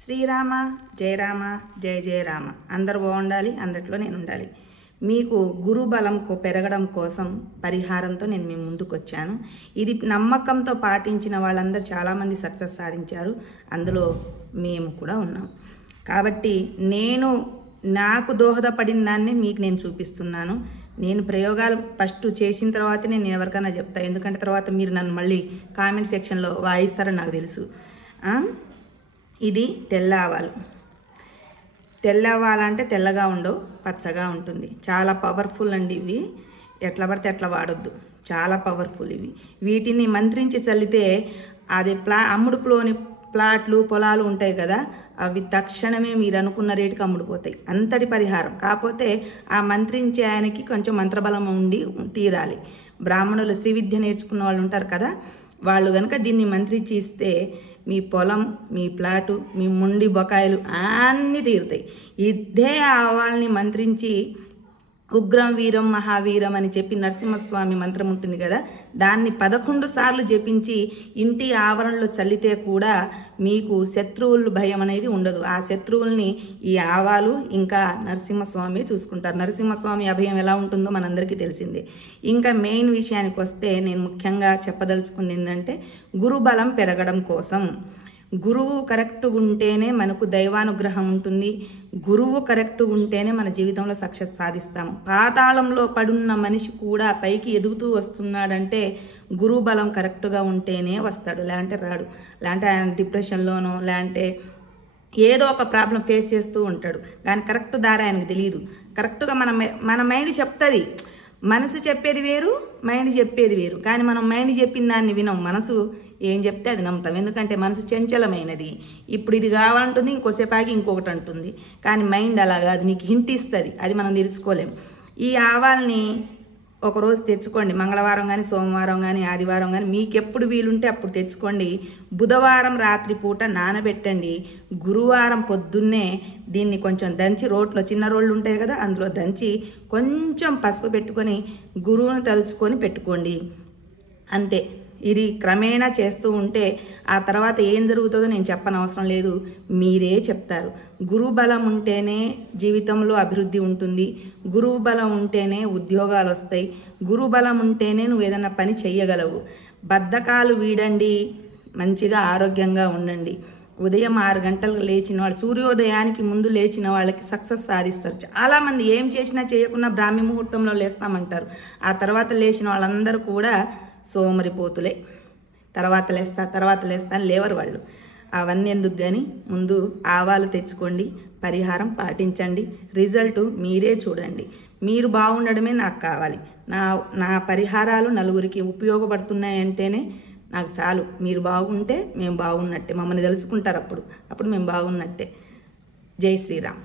శ్రీరామ జయ రామ జయ జయ రామ. అందరూ బాగుండాలి, అందరిలో నేను ఉండాలి. మీకు గురు బలం పెరగడం కోసం పరిహారంతో నేను మీ ముందుకు వచ్చాను. ఇది నమ్మకంతో పాటించిన వాళ్ళందరూ చాలామంది సక్సెస్ సాధించారు, అందులో మేము కూడా ఉన్నాం. కాబట్టి నాకు దోహదపడిన దాన్ని మీకు నేను చూపిస్తున్నాను. నేను ప్రయోగాలు ఫస్ట్ చేసిన తర్వాతే నేను ఎవరికైనా చెప్తాను, ఎందుకంటే తర్వాత మీరు నన్ను మళ్ళీ కామెంట్ సెక్షన్లో వాయిస్తారని నాకు తెలుసు. ఇది తెల్ల ఆవాలు. తెల్ల ఆవాలంటే తెల్లగా ఉండవు, పచ్చగా ఉంటుంది. చాలా పవర్ఫుల్ అండి ఇవి. ఎట్లా పడితే ఎట్లా వాడొద్దు, చాలా పవర్ఫుల్ ఇవి. వీటిని మంత్రించి చల్లితే అది అమ్ముడులోని ప్లాట్లు పొలాలు ఉంటాయి కదా, అవి తక్షణమే మీరు అనుకున్న రేటుకి అమ్ముడుపోతాయి. అంతటి పరిహారం. కాకపోతే ఆ మంత్రించే ఆయనకి కొంచెం మంత్రబలం ఉండి తీరాలి. బ్రాహ్మణులు శ్రీ విద్య నేర్చుకున్న వాళ్ళు ఉంటారు కదా, వాళ్ళు కనుక దీన్ని మంత్రించి ఇస్తే మీ పొలం, మీ ప్లాటు, మీ ముండి బకాయిలు అన్నీ తీరుతాయి. ఇదే ఆవాల్ని మంత్రించి ఉగ్రం వీరం మహావీరం అని చెప్పి నరసింహస్వామి మంత్రం ఉంటుంది కదా, దాన్ని 11 సార్లు జపించి ఇంటి ఆవరణలో చల్లితే కూడా మీకు శత్రువులు భయం అనేది ఉండదు. ఆ శత్రువుల్ని ఈ ఆవాలు ఇంకా నరసింహస్వామి చూసుకుంటారు. నరసింహస్వామి అభయం ఎలా ఉంటుందో మనందరికీ తెలిసిందే. ఇంకా మెయిన్ విషయానికి వస్తే నేను ముఖ్యంగా చెప్పదలుచుకుంది ఏంటంటే, గురుబలం పెరగడం కోసం గురువు కరెక్ట్గా ఉంటేనే మనకు దైవానుగ్రహం ఉంటుంది. గురువు కరెక్ట్గా ఉంటేనే మన జీవితంలో సక్సెస్ సాధిస్తాము. పాతాళంలో పడున్న మనిషి కూడా పైకి ఎదుగుతూ వస్తున్నాడంటే గురువు బలం కరెక్ట్గా ఉంటేనే వస్తాడు, లేదంటే రాడు. లేదంటే ఆయన డిప్రెషన్లోనో లేదంటే ఏదో ఒక ప్రాబ్లం ఫేస్ చేస్తూ ఉంటాడు, కానీ కరెక్ట్ దారి ఆయనకు తెలియదు. కరెక్ట్గా మన మైండ్ చెప్తుంది. మనసు చెప్పేది వేరు, మైండ్ చెప్పేది వేరు. కానీ మనం మైండ్ చెప్పిన దాన్ని వినం, మనసు ఏం చెప్తే అది నమ్ముతాం. ఎందుకంటే మనసు చంచలమైనది. ఇప్పుడు ఇది కావాలంటుంది, ఇంకోసేపు ఆగి ఇంకొకటి అంటుంది. కానీ మైండ్ అలా కాదు, నీకు హింట్ ఇస్తుంది, అది మనం తెలుసుకోలేం. ఈ ఆవాల్ని ఒకరోజు తెచ్చుకోండి, మంగళవారం కానీ సోమవారం కానీ ఆదివారం కానీ మీకు ఎప్పుడు వీలుంటే అప్పుడు తెచ్చుకోండి. బుధవారం రాత్రి పూట నానబెట్టండి. గురువారం పొద్దున్నే దీన్ని కొంచెం దంచి రోట్లో, చిన్న రోళ్ళు ఉంటాయి కదా, అందులో దంచి కొంచెం పసుపు పెట్టుకొని గురువుని తలుచుకొని పెట్టుకోండి. అంతే. ఇది క్రమేణా చేస్తూ ఉంటే ఆ తర్వాత ఏం జరుగుతుందో నేను చెప్పనవసరం లేదు, మీరే చెప్తారు. గురువు బలం ఉంటేనే జీవితంలో అభివృద్ధి ఉంటుంది. గురువు బలం ఉంటేనే ఉద్యోగాలు వస్తాయి. గురువు బలం ఉంటేనే నువ్వు ఏదైనా పని చెయ్యగలవు. బద్ధకాలు వీడండి, మంచిగా ఆరోగ్యంగా ఉండండి. ఉదయం 6 గంటలకు లేచిన వాళ్ళు, సూర్యోదయానికి ముందు లేచిన వాళ్ళకి సక్సెస్ సాధిస్తారు. చాలామంది ఏం చేసినా చేయకుండా బ్రాహ్మీ ముహూర్తంలో లేస్తామంటారు. ఆ తర్వాత లేచిన వాళ్ళందరూ కూడా సోమరిపోతులే. తర్వాత లేస్తా అని లేవరు వాళ్ళు. అవన్నీ ఎందుకు కానీ ముందు ఆవాలు తెచ్చుకోండి, పరిహారం పాటించండి, రిజల్ట్ మీరే చూడండి. మీరు బాగుండడమే నాకు కావాలి. నా పరిహారాలు నలుగురికి ఉపయోగపడుతున్నాయంటేనే నాకు చాలు. మీరు బాగుంటే మేము బాగున్నట్టే. మమ్మల్ని తెలుసుకుంటారు, అప్పుడు మేము బాగున్నట్టే. జై శ్రీరామ్.